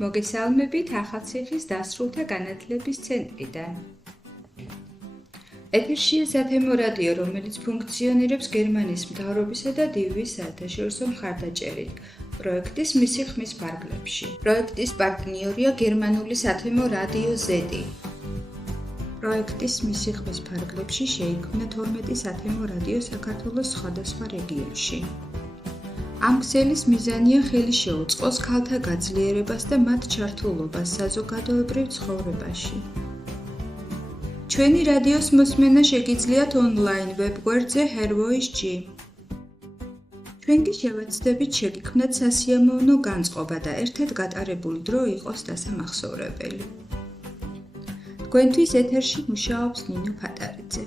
მოგესალმებით ახალციხის დასრულთა განათლების ცენტრიდან. ეთერშია სათემო რადიო, რომელიც ფუნქციონირებს გერმანიის მთავრობისა და დივიის საერთაშორისო მხარდაჭერით პროექტის მისი ხმის ფარგლებში. პროექტის პარტნიორია გერმანული სათემო რადიო Z. პროექტის მისი ხმის ფარგლებში შეიქმნა 12 სათემო რადიო საქართველოს სხვადასხვა რეგიონში. ამ ქსელის მიზანია ხელი შეუწყოს ქალთა გაძლიერებას და მათ ჩართულობას საზოგადოებრივ ცხოვრებაში. ჩვენი რადიოს მოსმენა შეგიძლიათ ონლაინ ვებგვერდზე HerVoice-G. ჩვენ კი შევეცდებით შეგიქმნათ სასიამოვნო განწყობა და ერთად გატარებული დრო იყოს დასამახსოვრებელი. თქვენთვის ეთერში მუშაობს ნინო ფატარიძე.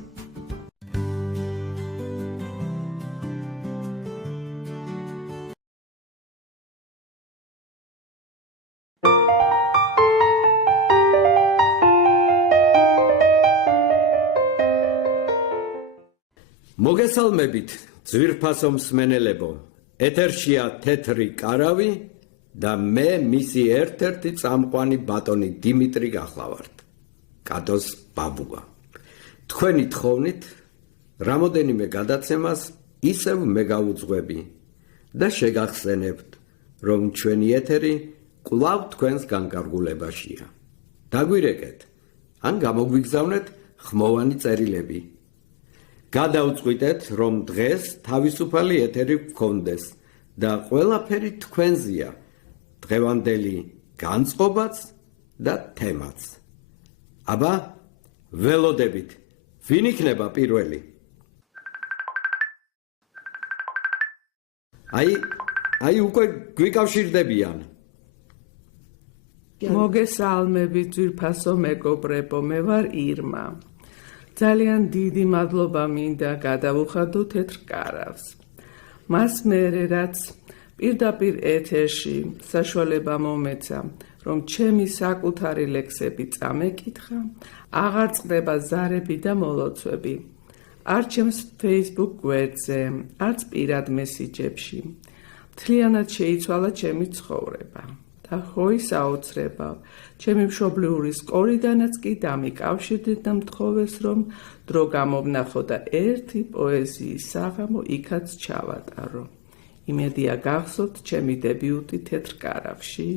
მოგესალმებით, ძვირფასო მსმენელებო. ეთერშია თეთრი კარავი და მე მისი ერთ-ერთი წამყვანი ბატონი დიმიტრი გახლავართ. კატოს ბაბუა. თქვენი თხოვნით რამოდენიმე გადაცემას ისევ მე გავუძღვები და შეგახსენებთ, რომ ჩვენი ეთერი კვლავ თქვენს განკარგულებაშია. დაგვირეკეთ, ან გამოგვიგზავნეთ ხმოვანი წერილები. გადავწყვიტეთ, რომ დღეს თავისუფალი ეთერი გქონდეს და ყველაფერი თქვენზეა, დღევანდელი განწყობაც და თემაც. აბა, ველოდებით, ვინ იქნება პირველი? აი უკვე გვიკავშირდებიან. მოგესალმებით, ძვირფასო მეგობრებო, მე ვარ ირმა. ძალიან დიდი მადლობა მინდა გადავუხადო თეთრ კარავს. მას მერე რაც პირდაპირ ეთერში საშუალება მომეცა, რომ ჩემი საკუთარი ლექსები წამეკითხა, აღარ წყდება ზარები და მოლოცვები. არ ჩემს Facebook გვერდზე, არც პირად მესიჯებში. მთლიანად შეიცვალა ჩემი ცხოვრება. და ხოი საოცრებავ, ჩემი მშობლიური სკოლიდანაც კი დამიკავშირდით და მთხოვეს, რომ დრო გამოვნახო და ერთი პოეზიის საღამო იქაც ჩავატარო. იმედია გახსოვთ ჩემი დებიუტი თეთრ კარავში?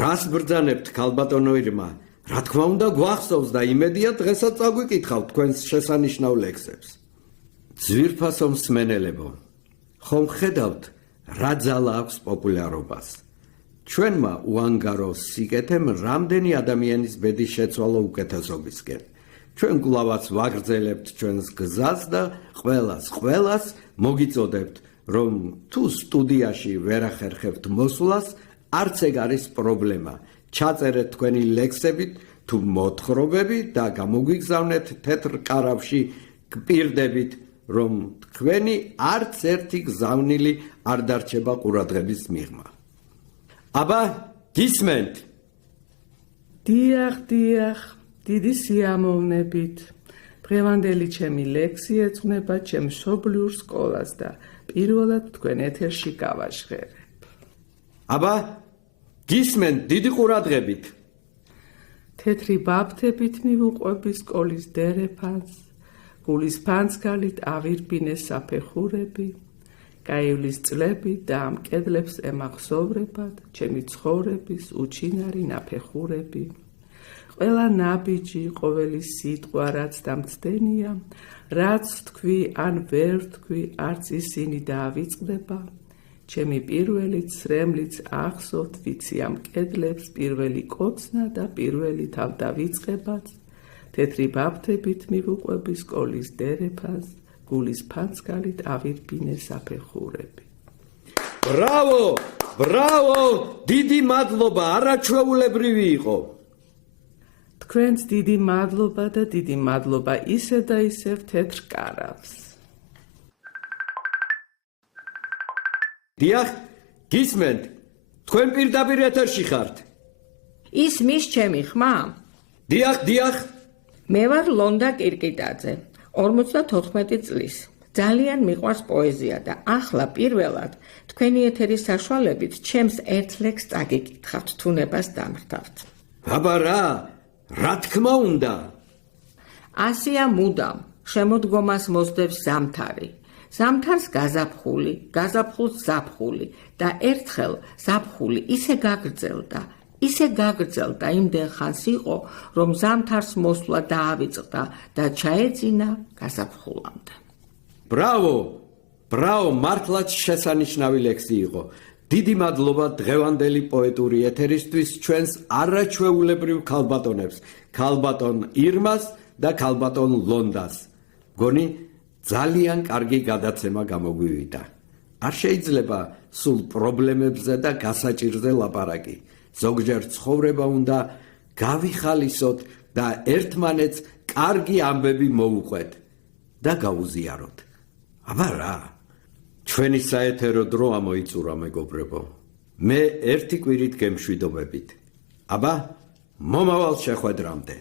რას ბრძანებთ, ქალბატონო ირმა? რა თქმა უნდა გვახსოვს და იმედია დღესაც წაგვიკითხავთ თქვენს შესანიშნავ ლექსებს. ძვირფასო მსმენელებო, ხომ ხედავთ რა ძალა აქვს პოპულარობას? ჩვენმა უანგარო სიკეთემ რამდენი ადამიანის ბედი შეცვალა უკეთესობისკენ. ჩვენ კვლავაც ვაგრძელებთ ჩვენს გზას და ყველას მოგიწოდებთ, რომ თუ სტუდიაში ვერ ახერხებთ მოსვლას, არც ეგ არის პრობლემა. ჩაწერეთ თქვენი ლექსებით თუ მოთხრობები და გამოგვიგზავნეთ თეთრ კარავში, გპირდებით, რომ თქვენი არც ერთი გზავნილი არ დარჩება ყურადღების მიღმა. აბა, გისმენთ? დიახ, დიდი სიამოვნებით. დღევანდელი ჩემი ლექსი ეძღვნება ჩემ მშობლიურ სკოლას და პირველად თქვენ ეთერში გავაჟღერებ. აბა, გისმენთ დიდი ყურადღებით. თეთრი ბაფთებით მივუყვები სკოლის დერეფანს, გულის ფანცქალით ავირბინე საფეხურები. გაივლის წლები და ამ კედლებს ემახსოვრებად ჩემი ცხოვრების უჩინარი ნაფეხურები. ყველა ნაბიჯი, ყოველი სიტყვა, რაც დამცდენია, რაც თქვი ან ვერ თქვი, არც ისინი დაავიწყდება. ჩემი პირველი ცრემლიც ახსოვთ, ვიცი ამ კედლებს პირველი კოცნა და პირველი თავდავიწყებაც. თეთრი ბაფთებით მივუყვები სკოლის დერეფანს, გულის ფანცქალით ავირბინე საფეხურები. ბრავო! დიდი მადლობა, არაჩვეულებრივი იყო. თქვენს დიდი მადლობა და დიდი მადლობა ისევ და ისევ თეთრ კარავს. დიახ, გისმენთ? თქვენ პირდაპირ ეთერში ხართ? ისმის ჩემი ხმა? დიახ. მე ვარ ლონდა კირკიტაძე. 54 წლის. ძალიან მიყვარს პოეზია და ახლა პირველად თქვენი ეთერის საშუალებით ჩემს ერთ ლექსს წაგიკითხავთ, თუნებას დამრთავთ. აბა რა თქმა უნდა. ასია მუდამ შემოდგომას მოსდევს ზამთარი. ზამთარს გაზაფხული, გაზაფხულს ზაფხული და ერთხელ ზაფხული ისე გაგრძელდა იმდენ ხანს იყო, რომ ზამთარს მოსვლა დაავიწყდა და ჩაეძინა გაზაფხულამდე. ბრავო, მართლაც შესანიშნავი ლექსი იყო. დიდი მადლობა დღევანდელი პოეტური ეთერისთვის ჩვენს არაჩვეულებრივ ქალბატონებს, ქალბატონ ირმას და ქალბატონ ლონდას. გონი ძალიან კარგი გადაცემა გამოგვივიდა. არ შეიძლება სულ პრობლემებზე და გასაჭირზე ლაპარაკი. ზოგჯერ ცხოვრება უნდა გავიხალისოთ და ერთმანეთს კარგი ამბები მოუყვეთ და გაუზიაროთ. აბა ჩვენი საეთერო დრო ამოიწურა, მეგობრებო. მე ერთი კვირით გემშვიდობებით. აბა მომავალ შეხვედრამდე.